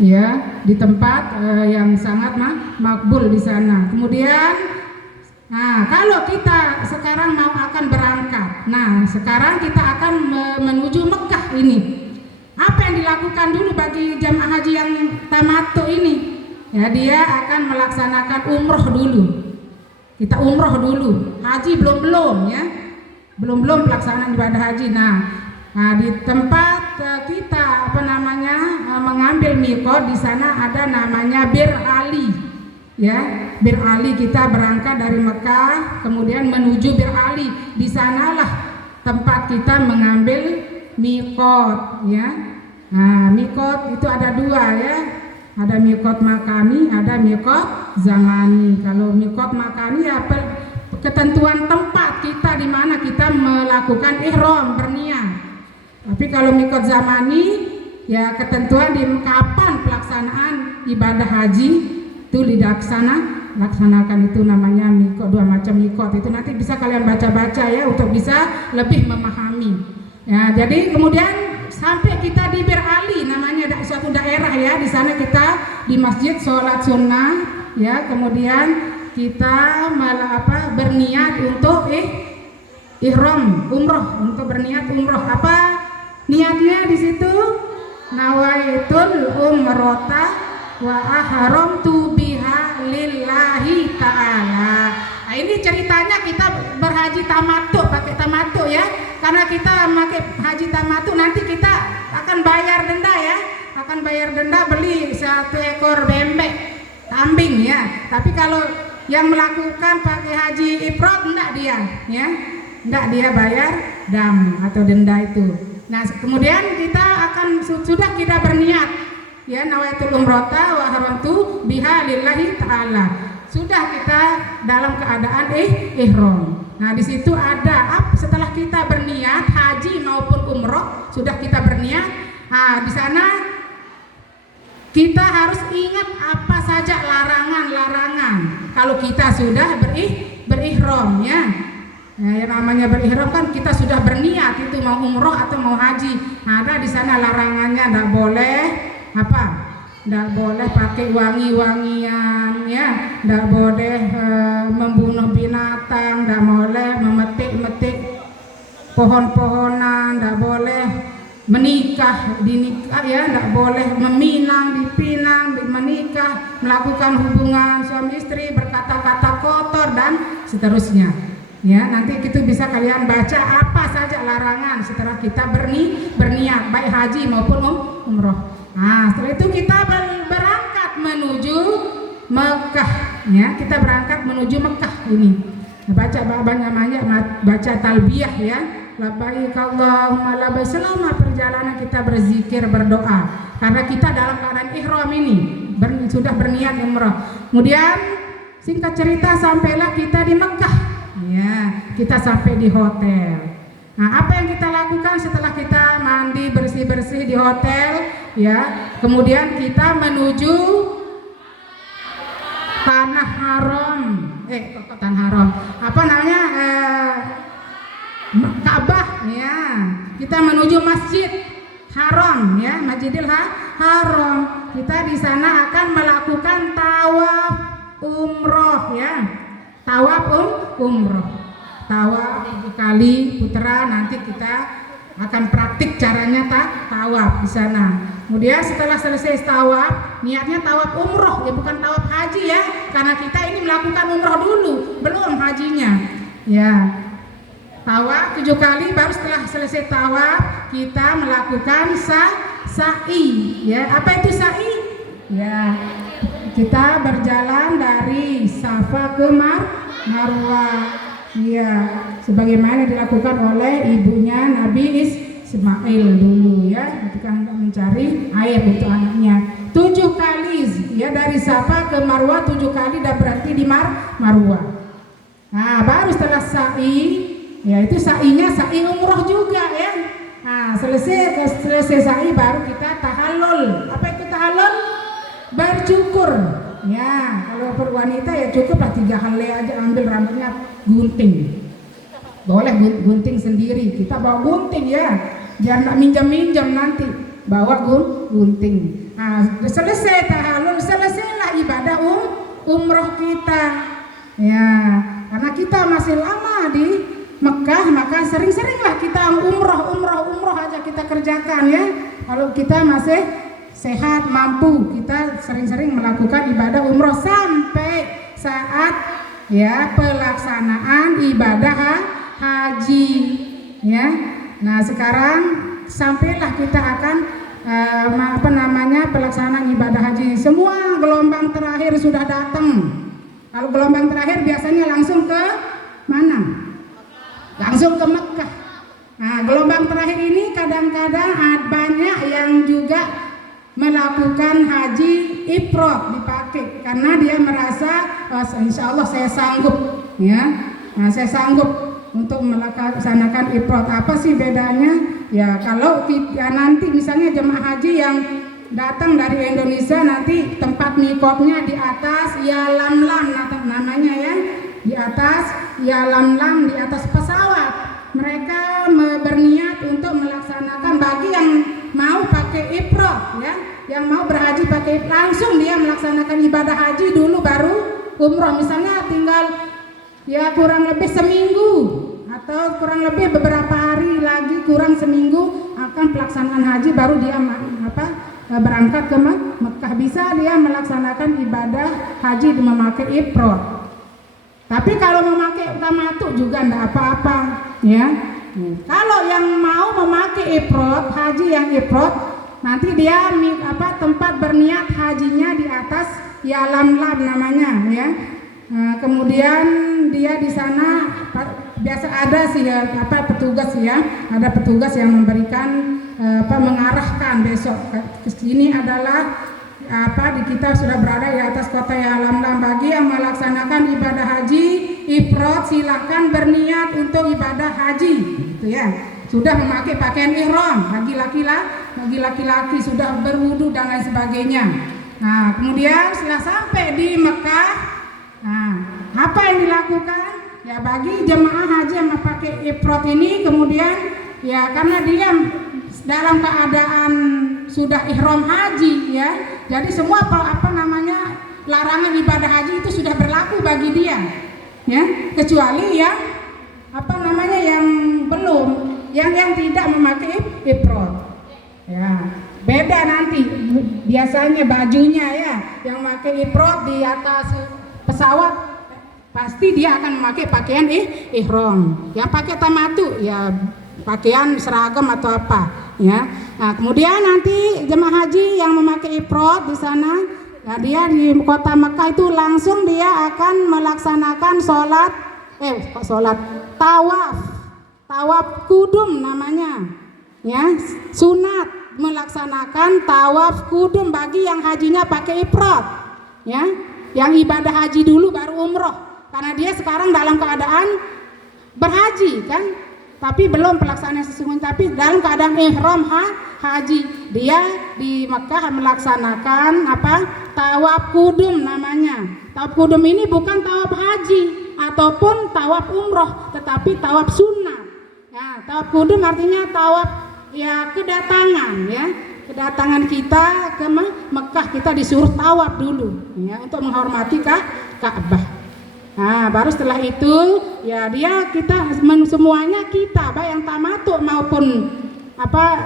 ya, di tempat yang sangat makbul di sana. Kemudian kalau kita sekarang mau akan berangkat, sekarang kita akan menuju Mekah ini. Apa yang dilakukan dulu bagi jamaah haji yang tamattu ini? Ya, dia akan melaksanakan umroh dulu. Kita umroh dulu, haji belum ya, belum pelaksanaan ibadah haji. Nah, di tempat kita mengambil miqat, di sana ada namanya Bir Ali, ya. Bir Ali, kita berangkat dari Mekah kemudian menuju Bir Ali. Di sanalah tempat kita mengambil miqat, ya. Nah, miqat itu ada dua, ya. Ada miqat makani, ada miqat zamani. Kalau miqat makani ya ketentuan tempat kita di mana kita melakukan ihram, berniat. Tapi kalau miqat zamani ya ketentuan di kapan pelaksanaan ibadah haji itu laksanakan, itu namanya miqat. Dua macam miqat itu nanti bisa kalian baca-baca ya untuk bisa lebih memahami. Ya, jadi kemudian sampai kita di Bir Ali, namanya suatu daerah ya, di sana kita di masjid sholat sunnah ya, kemudian kita berniat untuk ihram umroh, untuk berniat umroh. Apa niatnya di situ? Nawaitul umrota wa ahramtu biha lillahi ta'ala. Nah, ini ceritanya kita berhaji tamattu, pakai tamattu ya. Karena kita pakai haji tamattu nanti kita akan bayar denda ya. Akan bayar denda beli 1 ekor bebek, kambing ya. Tapi kalau yang melakukan pakai haji ifrad enggak dia ya. Enggak dia bayar dam atau denda itu. Nah, kemudian kita akan sudah kita berniat ya, nawaitul umrata wa haramtu biha lillahi ta'ala. Sudah kita dalam keadaan ihram. Nah, di situ ada setelah kita berniat haji maupun umroh, sudah kita berniat. Nah, di sana kita harus ingat apa saja larangan-larangan. Kalau kita sudah berihram ya. Nah, yang namanya berihram kan kita sudah berniat itu mau umroh atau mau haji. Nah, ada di sana larangannya, enggak boleh enggak boleh pakai wangi-wangian ya, enggak boleh membunuh binatang, enggak boleh memetik pohon-pohonan, enggak boleh menikah ya, enggak boleh dipinang, menikah, melakukan hubungan suami istri, berkata-kata kotor dan seterusnya. Ya, nanti itu bisa kalian baca apa saja larangan setelah kita berniat baik haji maupun umroh. Nah, setelah itu kita berangkat menuju Mekah ya, kita berangkat menuju Mekah ini. Baca namanya baca talbiyah ya. Labbaik Allahumma labbaik. Selama perjalanan kita berzikir, berdoa. Karena kita dalam keadaan ihram ini, sudah berniat umroh. Kemudian singkat cerita sampailah kita di Mekah. Ya, kita sampai di hotel. Nah, apa yang kita lakukan setelah kita mandi bersih-bersih di hotel ya, kemudian kita menuju tanah haram. Tanah haram. Apa namanya? Ka'bah ya. Kita menuju Masjid Haram ya, Masjidil Haram. Kita di sana akan melakukan tawaf umroh ya. Tawaf umroh. Tawaf 7 kali putaran, nanti kita akan praktik caranya tawaf di sana. Kemudian setelah selesai tawaf, niatnya tawaf umroh ya, bukan tawaf haji ya, karena kita ini melakukan umroh dulu, belum hajinya. Ya. Tawaf 7 kali, baru setelah selesai tawaf kita melakukan sa'i. Ya, apa itu sa'i? Ya. Kita berjalan dari Safa ke Marwah. Iya, sebagaimana dilakukan oleh ibunya Nabi Ismail dulu ya, ketika mencari air untuk anaknya. 7 kali ya, dari Safa ke Marwah 7 kali, dan berarti di Marwah. Nah, baru setelah sa'i, ya itu sa'inya sa'i umroh juga ya. Nah, selesai sa'i baru kita tahallul. Apa itu tahallul? Bercukur. Ya, kalau per wanita ya cukuplah 3 helai aja, ambil rambutnya gunting. Boleh gunting sendiri, kita bawa gunting ya, biar nggak minjam nanti, bawa gunting. Nah, selesai tahallul, selesailah ibadah umroh kita. Ya, karena kita masih lama di Mekah, maka sering-seringlah kita umroh aja kita kerjakan ya. Kalau kita masih sehat, mampu, kita sering-sering melakukan ibadah umroh sampai saat ya pelaksanaan ibadah haji ya. Nah, sekarang sampailah kita akan pelaksanaan ibadah haji. Semua gelombang terakhir sudah datang. Kalau gelombang terakhir biasanya langsung ke mana? Langsung ke Mekah. Nah, gelombang terakhir ini kadang-kadang banyak yang juga melakukan haji ifrad dipakai karena dia merasa insya Allah saya sanggup ya. Nah, saya sanggup untuk melaksanakan ifrad. Apa sih bedanya? Ya kalau nanti misalnya jemaah haji yang datang dari Indonesia nanti tempat mikotnya di atas Yalamlam namanya ya, di atas Yalamlam, di atas pesawat. Mereka berniat untuk melaksanakan bagi yang mau pakai ifrad ya, yang mau berhaji pakai langsung dia melaksanakan ibadah haji dulu baru umroh. Misalnya tinggal ya kurang lebih seminggu atau kurang lebih beberapa hari lagi, kurang seminggu akan pelaksanaan haji, baru dia berangkat ke Mekah. Bisa dia melaksanakan ibadah haji memakai ifrad. Tapi kalau memakai tamattu juga enggak apa-apa ya. Kalau yang mau memakai ifrad, haji yang ifrad, nanti dia tempat berniat hajinya di atas Yalamlam namanya ya. Kemudian dia di sana biasa ada sih ya petugas ya, ada petugas yang memberikan mengarahkan besok ke sini adalah di kita sudah berada di atas kota Yalamlam. Bagi yang melaksanakan ibadah haji ifrad silakan berniat untuk ibadah haji gitu ya. Sudah memakai pakaian ihram bagi laki-laki sudah berwudu dan lain sebagainya. Nah, kemudian setelah sampai di Mekah, nah, apa yang dilakukan? Ya bagi jemaah haji yang memakai ifrad ini kemudian ya karena dia dalam keadaan sudah ihram haji ya. Jadi semua larangan ibadah haji itu sudah berlaku bagi dia. Ya, kecuali yang yang belum, yang tidak memakai ifrad. Ya, beda nanti biasanya bajunya ya, yang memakai ifrad di atas pesawat pasti dia akan memakai pakaian ihram. Yang pakai tamattu ya pakaian seragam atau apa ya. Nah, kemudian nanti jemaah haji yang memakai ifrad di sana ya, dia di kota Mekah itu langsung dia akan melaksanakan tawaf kudum namanya ya, sunat melaksanakan tawaf kudum bagi yang hajinya pakai ifrad ya. Yang ibadah haji dulu baru umroh, karena dia sekarang dalam keadaan berhaji kan, tapi belum pelaksanaan sesungguhnya, tapi dalam keadaan ihram haji. Dia di Mekah melaksanakan tawaf kudum namanya. Tawaf kudum ini bukan tawaf haji ataupun tawaf umroh, tetapi tawaf sunnah. Ya, tawaf kudum artinya tawaf ya kedatangan ya. Kedatangan kita ke Mekah, kita disuruh tawaf dulu ya untuk menghormati Ka'bah. Nah, baru setelah itu ya semuanya kita baik yang tamattu maupun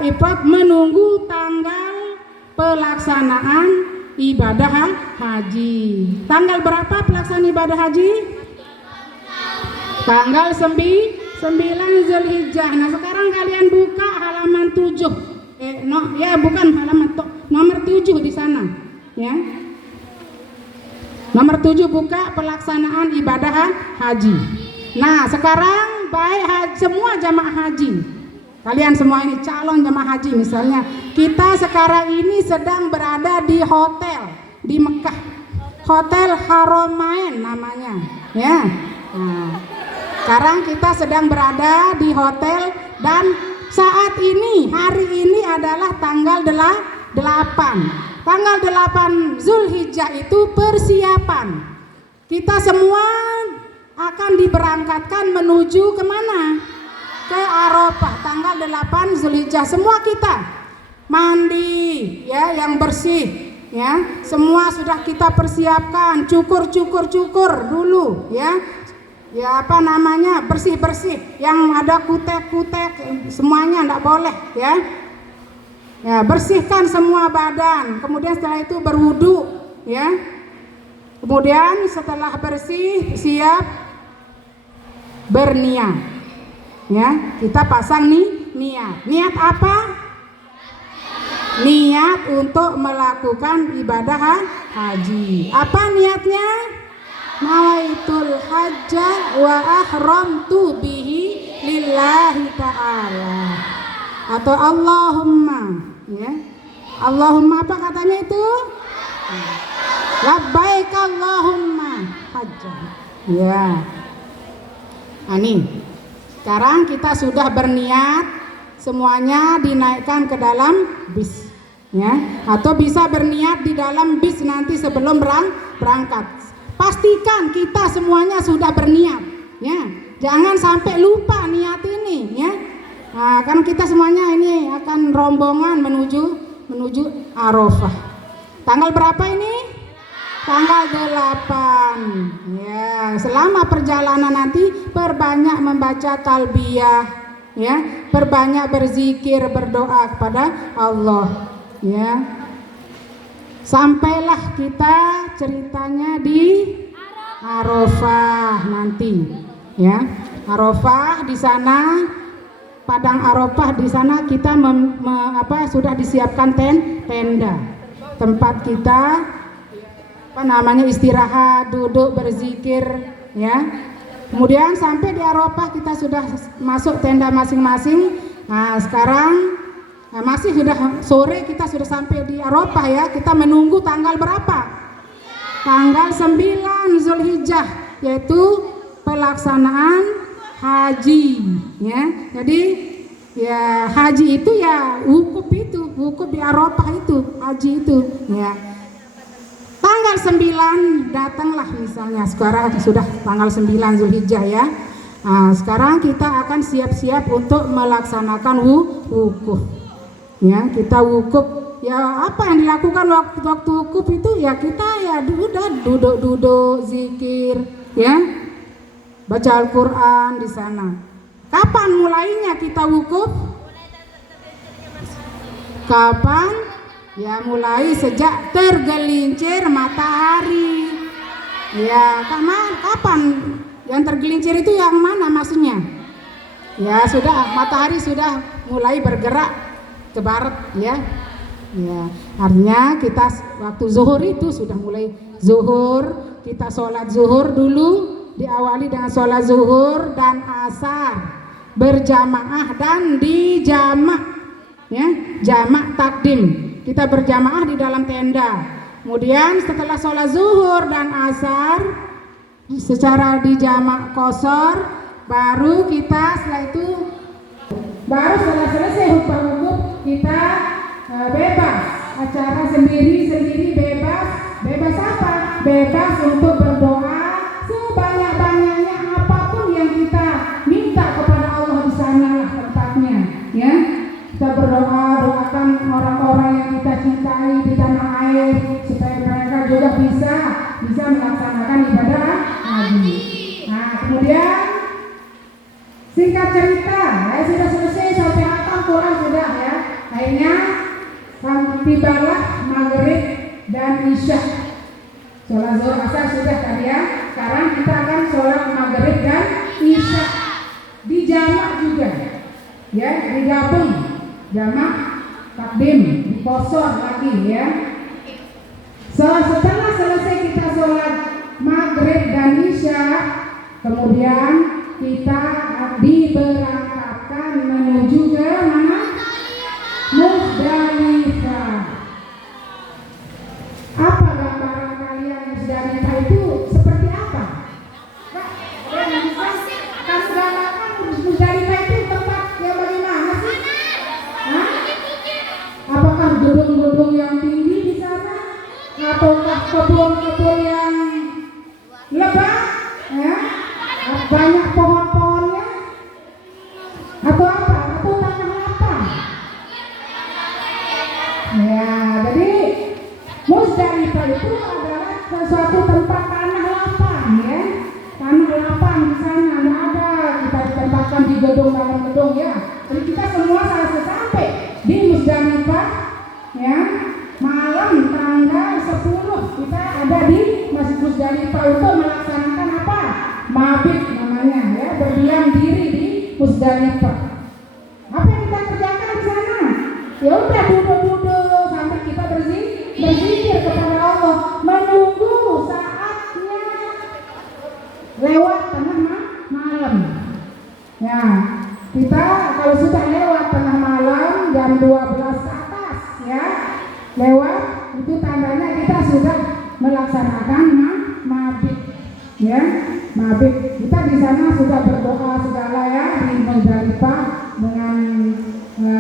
ifrad menunggu tanggal pelaksanaan ibadah haji. Tanggal berapa pelaksanaan ibadah haji? Tanggal 9 Zulhijjah. Nah, sekarang kalian buka halaman 7. Bukan halaman nomor 7 di sana ya. Nomor 7 buka pelaksanaan ibadah haji. Nah, sekarang baik semua jamaah haji, kalian semua ini calon jamaah haji misalnya, kita sekarang ini sedang berada di hotel di Mekah, Hotel Haramain namanya ya. Nah, sekarang kita sedang berada di hotel dan saat ini, hari ini adalah tanggal 8. Tanggal 8 Zulhijjah itu persiapan. Kita semua akan diberangkatkan menuju kemana? Ke Arafah. Tanggal 8 Zulhijjah semua kita. mandi ya yang bersih ya. Semua sudah kita persiapkan, cukur dulu ya. Ya apa namanya, bersih-bersih, yang ada kutek-kutek semuanya enggak boleh ya. Ya, bersihkan semua badan. Kemudian setelah itu berwudu ya. Kemudian setelah bersih siap berniat. Ya, kita pasang nih niat. Niat apa? Niat untuk melakukan ibadah haji. Apa niatnya? Nawaitul hajja wa ahramtu bihi lillahi ta'ala. Atau Allahumma ya. Allahumma apa katanya itu? Labbaik Allahumma hajjan. Ya. Nah, nih. Sekarang kita sudah berniat, semuanya dinaikkan ke dalam bis ya. Atau bisa berniat di dalam bis nanti sebelum berangkat. Pastikan kita semuanya sudah berniat ya. Jangan sampai lupa niat ini ya. Nah, kan kita semuanya ini akan rombongan menuju Arafah. Tanggal berapa ini? Tanggal 8. Ya, selama perjalanan nanti perbanyak membaca talbiyah ya, perbanyak berzikir, berdoa kepada Allah ya. Sampailah kita ceritanya di Arafah nanti ya. Arafah di sana, padang Arafah di sana kita sudah disiapkan tenda tempat kita istirahat, duduk, berzikir ya. Kemudian sampai di Arafah kita sudah masuk tenda masing-masing. Nah, sekarang masih sudah sore, kita sudah sampai di Arafah ya. Kita menunggu tanggal berapa? Tanggal 9 Zulhijjah, yaitu pelaksanaan haji ya. Jadi ya haji itu ya wukuf di Arafah itu, haji itu ya. Tanggal 9 datanglah misalnya, sekarang sudah tanggal 9 Zulhijjah ya. Nah, sekarang kita akan siap-siap untuk melaksanakan wukuf. Ya, kita wukuf. Ya, apa yang dilakukan waktu wukuf itu ya, kita ya duduk zikir ya. Baca Al-Qur'an di sana. Kapan mulainya kita wukuf? Kapan? Ya, mulai sejak tergelincir matahari. Ya, kapan? Yang tergelincir itu yang mana maksudnya? Ya, sudah matahari sudah mulai bergerak ke barat ya. Ya, artinya kita waktu zuhur itu sudah mulai zuhur, kita sholat zuhur dulu, diawali dengan sholat zuhur dan asar berjamaah dan dijamak ya, jamak takdim. Kita berjamaah di dalam tenda. Kemudian setelah sholat zuhur dan asar secara dijamak qashar, baru kita setelah itu baru setelah selesai wukuf kita bebas, acara sendiri bebas apa? Bebas untuk berdoa sebanyak-banyaknya, apapun yang kita minta kepada Allah di sana lah tempatnya ya. Kita doakan orang-orang yang kita cintai di tanah air supaya mereka juga bisa melaksanakan ibadah haji. Nah, kemudian singkat cerita ya, sudah selesai sampai hafal Quran sudah ya. Akhirnya tibalah maghrib dan isya. Sholat zuhur asar sudah tadi ya. Sekarang kita akan sholat maghrib dan isya dijamak juga ya, digabung jamak takdim, dikosor lagi ya. Setelah selesai kita sholat maghrib dan isya, kemudian kita diberangkatkan menuju ke mana? Muzdalifah. Apa gambaran kalian Muzdalifah itu seperti apa? Kamu gambarkan Muzdalifah itu tempat yang bagaimana sih? Hah? Apakah gedung-gedung yang tinggi di sana? Ataukah kebun-kebun yang lebat? Ya? Banyak pohon-pohonnya? Atau apa? Atau tanah apa? Musdalifah itu adalah sesuatu tempat tanah lapang, ya, tanah lapang di sana. Nggak ada kita ditempatkan di dalam gedung, ya. Jadi kita semua sampai di Musdalifah, ya, malam tanggal 10 kita ada di Masjid Musdalifah untuk melaksanakan apa? Mabit namanya, ya, berdiam diri di Musdalifah. Apa yang kita kerjakan di sana? Ya udah duduk-duduk sampai kita berzikir kepada Allah, menunggu saatnya lewat tengah malam. Ya, kita kalau sudah lewat tengah malam jam 12 ke atas, ya, lewat itu tandanya kita sudah melaksanakan mabit, ya, mabit. Kita di sana sudah berdoa segala, ya, di Musdalifah dengan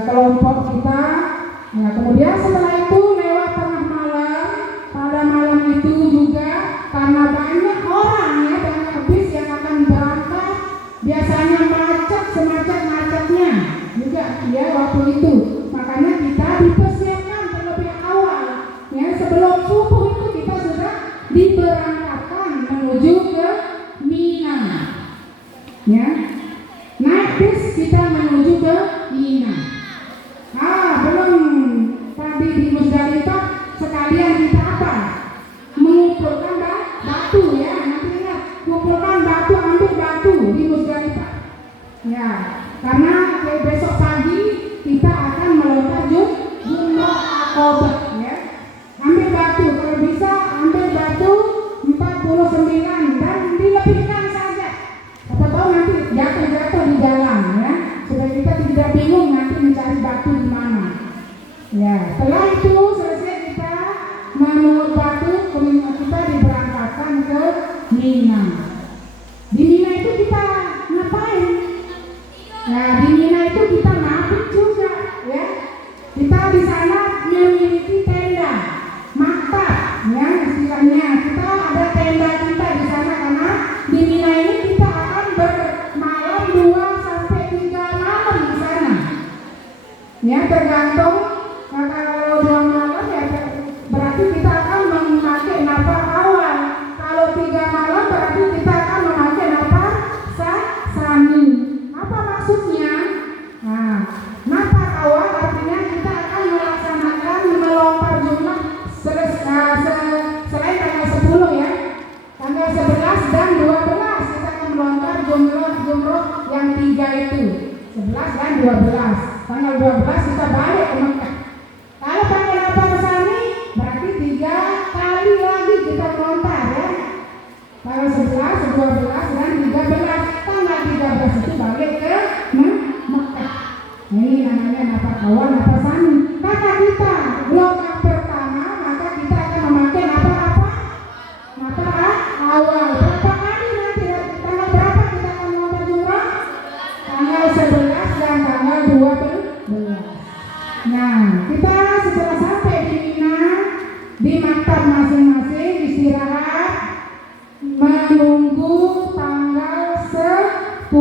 kelompok kita. Nah, kemudian setelah itu lewat tengah malam, pada malam itu juga karena banyak orang, ya, banyak bis yang akan berangkat, biasanya macet semacet-macetnya juga, ya, waktu itu. Makanya kita dipersiapkan terlebih awal, ya, sebelum subuh itu kita sudah diberangkatkan menuju ke Mina, ya. Naik bis kita menuju ke Mina. Belum tadi di Musdalifah sekalian kita apa? Mengumpulkan batu, ya. Nanti ingat, kumpulkan batu, ambil batu di Musdalifah. Ya, karena besok pagi kita akan melontar jumrah Aqabah, ya. Ambil batu, kalau bisa ambil batu 49 dan dilebihkan saja. Apa tahu nanti jatuh di jalan, ya, supaya kita tidak bingung nanti mencari batu di mana. Ya, setelah itu selesai kita menurut batu, kita diberangkatkan ke Mina. Di Mina itu kita ngapain? Nah, di Mina itu kita mabit juga, ya. Kita di sana memiliki tenda, maktab, ya, istilahnya. Kita ada tenda kita di sana karena di Mina ini kita akan bermalam 2 sampai 3 malam di sana. Ya, tergantung. Kalau 2 malam, ya, berarti kita akan memakai nafas awal. Kalau 3 malam berarti kita akan memakai nafas sani. Apa maksudnya? Nah, nafas awal artinya kita akan melaksanakan melontar jumlah selain tanggal 10, ya. Tanggal 11 dan 12 kita akan melontar jumlah yang 3 itu. 11 dan 12. Tanggal 12 kita balik ke Mekah. Kalau pakai nafas sani berarti 3 kali lagi kita melontar, ya. Tanggal 11, 12 dan 13. Tanggal 13 itu balik ke Mekah. Ini namanya nafas awal, nafas sani. Kata kita gelombang pertama, maka kita akan memakai nafas apa? Nafas awal. Berapa kali nanti? Tanggal berapa kita akan melontar jumrah? Tanggal 11 dan tanggal 12. Nah, kita setelah sampai di Mina, di maktab masing-masing istirahat menunggu tanggal 10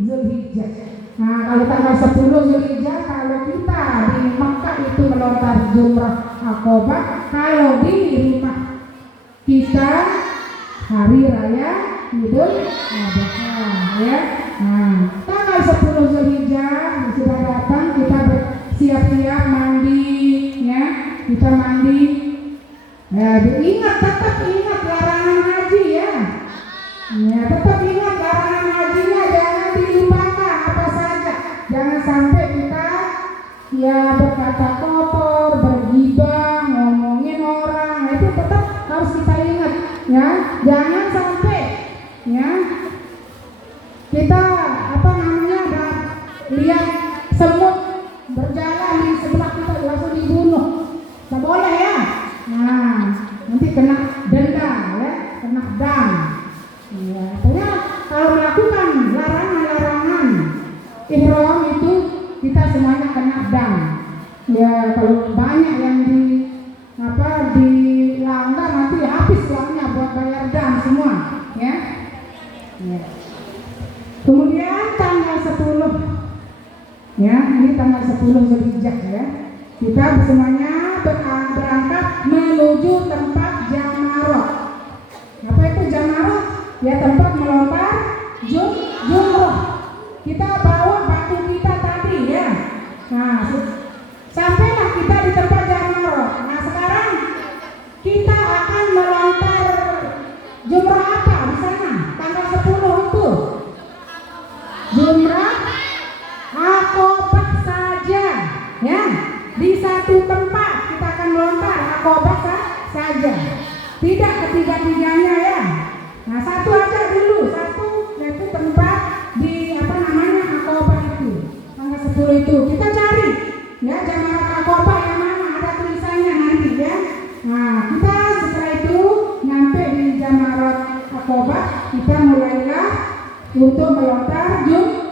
Zulhijjah. Nah, kalau tanggal 10 Zulhijjah, kalau kita di Makkah itu melontar jumrah Aqabah, kalau di rumah kita hari raya Idul Adha, ya. Nah, tanggal 10 Zulhijjah sudah datang, kita siap-siap mandi, ya. Kita mandi. Ya, tetap ingat larangan haji, ya. Ya, tetap ingat larangan hajinya, jangan dilupakan apa saja. Jangan sampai kita, ya, berkata kotor, bergibah, ngomongin orang. Nah, itu tetap harus kita ingat, ya. Jangan sampai, ya, kita lihat semut berjalan di sebelah kita langsung dibunuh. Tidak boleh, ya. Nah, nanti kena denda, ya, kena dam. Ya, pokoknya kalau melakukan larangan-larangan ihram itu kita semuanya kena dam. Ya, kalau banyak yang dilanggar nanti habis uangnya buat bayar dam semua, ya. Ya. Kemudian tanggal 10, ya, ini tanggal 10 Zulhijjah, ya. Kita semuanya berangkat menuju menuju tempat jamarot. Apa itu jamarot? Ya, tempat melontar jumroh. Kita bawa batu kita tadi ya. Nah, sampailah kita di tempat jamarot. Nah, sekarang kita akan melontar jumrah apa di sana? Tanggal 10 itu. Jumrah Aqobah saja, ya. Di satu tempat kita akan melontar Aqobah saja. Tidak ketiga-tiganya ya. Nah, satu aja dulu, satu yaitu tempat di Aqobah itu. Tanggal 10 itu kita cari ya Jamarat Aqobah yang mana ada tulisannya nanti ya. Nah, kita setelah itu nyampe di Jamarat Aqobah, kita mulailah untuk melontar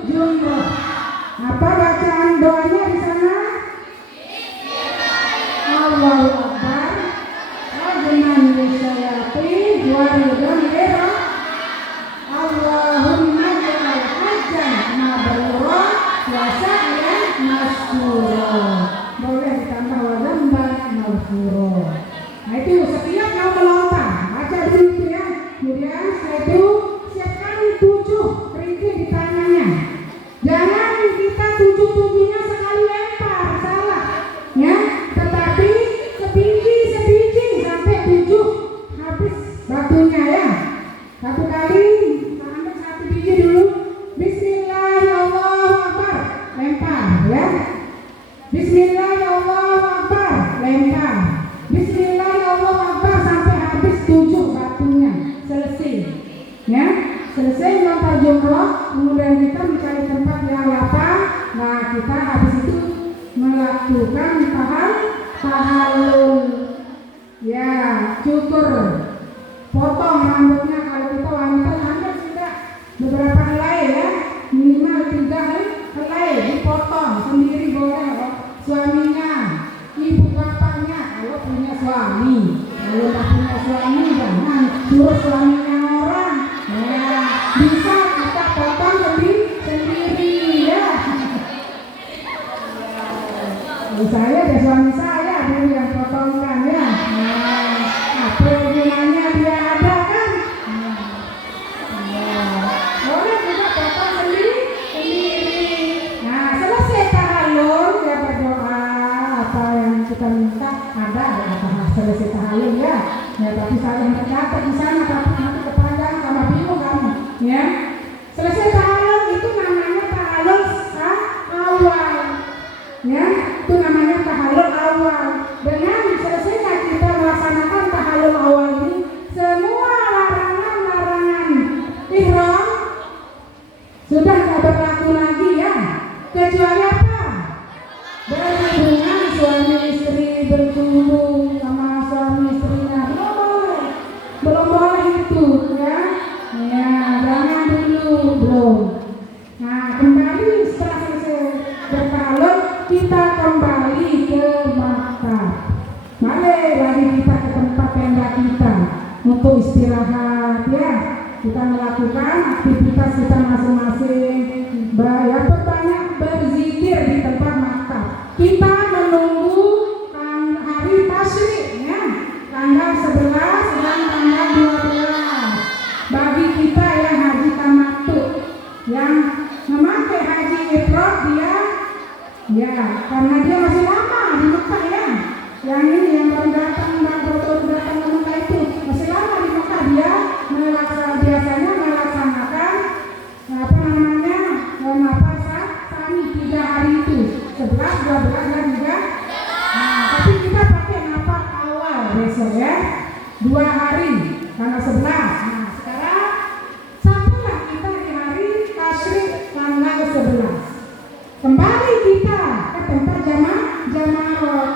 jumroh. Apa bacaan doanya di sana? Allahu Akbar. Ajman bisyayati waridon ero. Allahumma ja'al hajjan mabrura wa sa'yan masykura. Boleh ditambah wa dzamban maghfura. Nah, itu setiap mau melontar baca dulu itu ya. Kemudian setelah itu siapkan 7 kerikil di tangannya. Jangan kita 7-7-nya sekali lempar, salah ya. Tetapi sebiji sampai 7 habis batunya ya. Satu kali ambil 1 biji dulu. Bismillahirrahmanirrahim, lempar ya. Bismillahirrahmanirrahim, lempar. Bismillahirrahmanirrahim sampai habis 7 batunya. Selesai ya. Selesai melontar jumroh, kemudian kita mencari tempat yang lapang. Nah, kita habis itu melakukan tahallul ya, cukur, potong rambutnya. Kalau kita wanita hanya sudah beberapa helai ya, minimal 3 helai dipotong sendiri boleh, suaminya, ibu bapaknya kalau punya suami. Kalau tak punya suami jangan suruh suaminya orang ya. Bisa kita potong sendiri ya. Saya ada suami saya dulu yang potongkan ya. Apa gunanya dia ada kan? Boleh juga potong sendiri. Nah, selesai tahallul ya, berdoa apa yang kita minta ada apa selesai tahallul ya. Ya, tapi saya yang tercatat di sana, tapi nanti kepanjangan sama bingung kamu ya. Selesai tahallul itu namanya tahallul awal ya. Itu namanya tahallul awal. Dengan selesainya kita melaksanakan tahallul awal ini, semua larangan-larangan ihram sudah tidak berlaku lagi ya. Kecuali apa? Berhubungan suami istri, berkunjung sama suami istrinya, belum boleh itu ya. Ya, jangan dulu, belum. Nah, kembali setelah selesai bertahallul, kita kembali ke Makkah. Balik lagi kita ke tempat tenda kita untuk istirahat ya. Kita melakukan aktivitas kita masing-masing. Ya, perbanyak berzikir di tempat Makkah. Kita menunggu hari tasyrik ya, tanggal 11 dan tanggal 12. Bagi kita yang haji tamattu, yang memakai haji ifrad, dia ya, karena dia masih lama di Mekah ya. Yang ini yang baru datang ke Mekah itu masih lama di Mekah, dia biasanya melaksanakan apa namanya nafas tani 3 hari itu, 11, 12 dan 3. Nah, tapi kita pakai nafas awal besok ya, 2 hari tanggal 11. Nah, sekarang sampailah kita di hari tasyrik tanggal 11. Kembali kita ke tempat jamarot,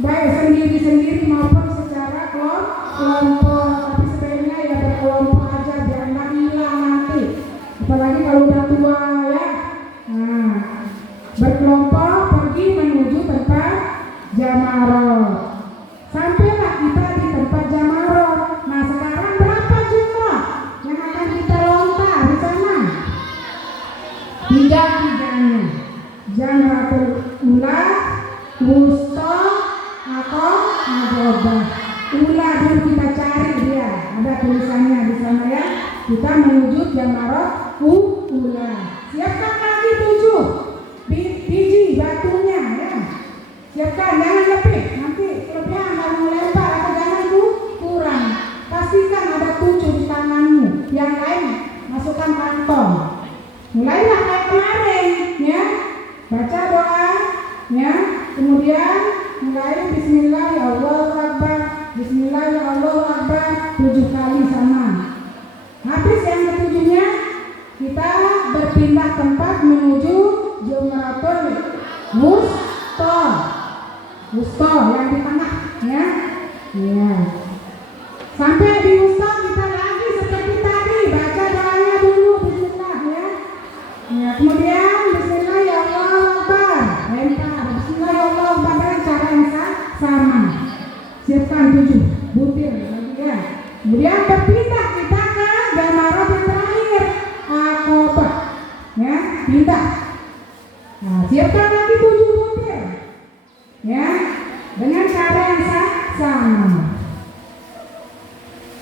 baik sendiri-sendiri maupun secara kelompok. Tapi sebaiknya ya berkelompok aja biar nggak hilang nanti. Apalagi kalau udah tua ya. Nah, berkelompok pergi menuju tempat jamarot. Sampailah kita di tempat jamarot. Nah, sekarang berapa jumlah yang akan kita lontar di sana? 3-3-nya. Jamratul Ula, Wusta, atau Aqobah. ula dulu kita cari dia, ada tulisannya di sana ya. Kita menuju Jamaratul Ula. Siapkan lagi 7 biji batunya ya. Siapkan, jangan lebih. Nanti kelebihan kalau melempar atau jangan kurang. Pastikan ada 7 di tanganmu. Yang lain masukkan kantong. Mulailah kayak kemarin ya. Baca doa ya. Kemudian mulai Bismillah ya Allahu Akbar. Bismillah ya Allahu Akbar 7 kali sama. Habis yang ketujuhnya kita berpindah tempat menuju Jamratul Wusta yang di tengah ya. Ya. Sampai di Wusta kita lagi seperti tadi baca doanya dulu Bismillah ya. Ya, kemudian Bismillah ya Allahu Akbar. Lempar Bismillah ya Allahu Akbar cara yang sama. Siapkan 7 butir lagi ya. Kemudian berpindah kita ke Jamaratul yang terakhir Aqabah ya, pindah. Nah, siapkan lagi 7 butir ya, dengan cara yang sama.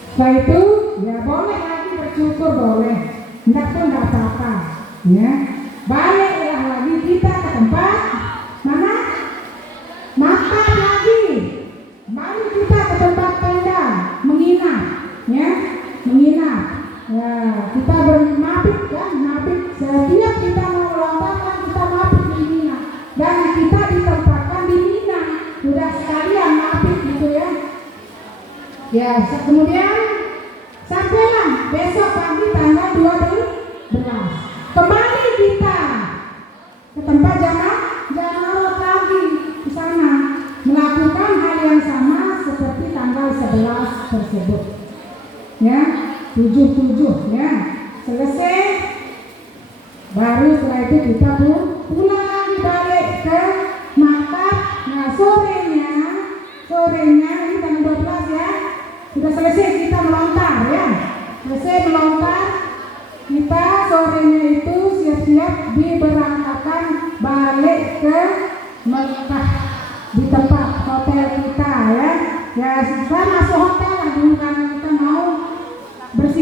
Setelah itu ya boleh lagi bersyukur, boleh, enggak pun enggak apa-apa ya. Baliklah lagi kita ke tempat mana? Makan lagi. Balik kita ke tempat tenda menginap ya, menginap. Ya, kita bermabit kan, mabit. Setiap kita mau melompat kita mabit di Mina dan kita ditempatkan di Mina. Sudah sekalian mabit gitu ya. Ya, kemudian sampailah besok pagi tanggal 12. Kembali kita ke tempat Jamaratul lagi di sana melakukan hal yang sama seperti tanggal 11 tersebut. Ya, 7 ya. Selesai baru setelah itu kita pulang lagi balik ke Makkah. Nah, sorenya ini tanggal 12 ya. Sudah selesai kita melontar ya. Selesai melontar, kita sorenya itu siap-siap diberangkatkan balik ke Mekah di tempat hotel kita ya. Ya, sekarang masuk hotel lah dulu karena kita mau bersih.